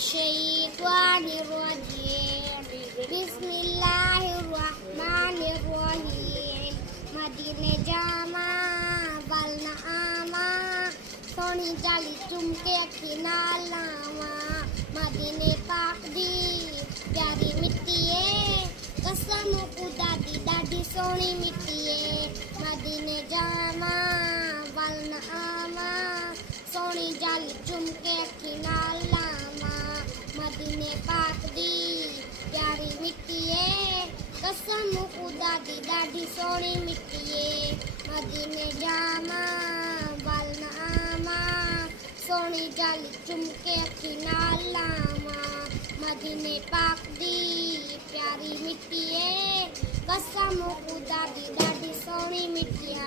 मिनश्शैतानिर्रजीम बिस्मिल्लाहिर्रहमानिर्रहीम मदीने जामा वलना आमा सोनी जाली चुमके अखियां लावा मदीने पाक दी प्यारी मिट्टी है कसम खुदा दी दादी सोनी मिट्टी है मदीने जामा वलना आमा सोनी जाली चुमके अखियां लावा मदीने पाक दी प्यारी मिट्टी है कसम खुदा दी दादी सोनी मिट्टी है मदीने जामा वलना आमा सोनी जाली चुमके अखियां लावा मदीने पाक दी प्यारी मिट्टी है कसम खुदा दी दादी सोनी मिट्टी है।